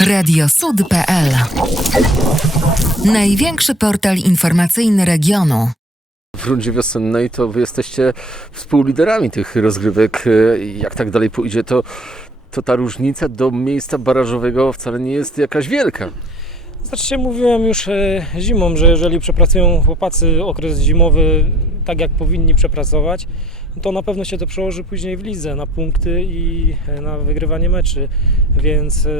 Radiosud.pl Największy portal informacyjny regionu. W rundzie wiosennej to wy jesteście współliderami tych rozgrywek. Jak tak dalej pójdzie, to, to ta różnica do miejsca barażowego wcale nie jest jakaś wielka. Znaczy się mówiłem już e, zimą, że jeżeli przepracują chłopacy okres zimowy tak jak powinni przepracować, to na pewno się to przełoży później w lidze na punkty i e, na wygrywanie meczy. Więc e,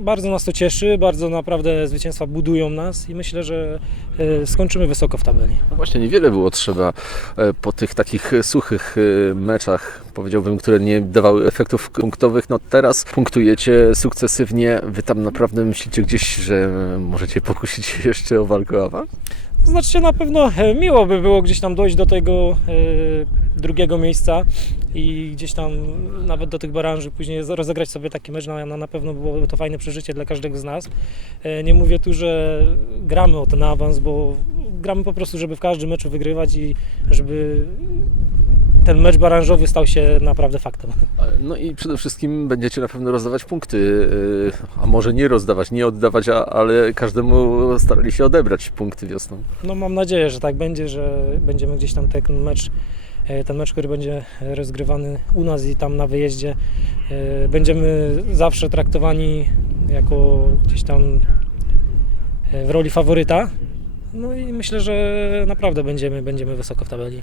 bardzo nas to cieszy, bardzo naprawdę zwycięstwa budują nas i myślę, że e, skończymy wysoko w tabeli. No właśnie, niewiele było trzeba po tych takich suchych meczach, powiedziałbym, które nie dawały efektów punktowych. No teraz punktujecie sukcesywnie. Wy tam naprawdę myślicie gdzieś, że możecie pokusić się jeszcze o walkę o awans? Znaczy na pewno e, miło by było gdzieś tam dojść do tego e, drugiego miejsca i gdzieś tam nawet do tych baranży później rozegrać sobie taki mecz, na, na, na pewno byłoby to fajne przeżycie dla każdego z nas. E, nie mówię tu, że gramy o ten awans, bo gramy po prostu, żeby w każdym meczu wygrywać i żeby ten mecz baranżowy stał się naprawdę faktem. No i przede wszystkim będziecie na pewno rozdawać punkty, e, a może nie rozdawać, nie oddawać, ale każdemu starali się odebrać punkty wiosną. No mam nadzieję, że tak będzie, że będziemy gdzieś tam ten mecz, e, ten mecz, który będzie rozgrywany u nas i tam na wyjeździe, e, będziemy zawsze traktowani jako gdzieś tam e, w roli faworyta. No i myślę, że naprawdę będziemy, będziemy wysoko w tabeli.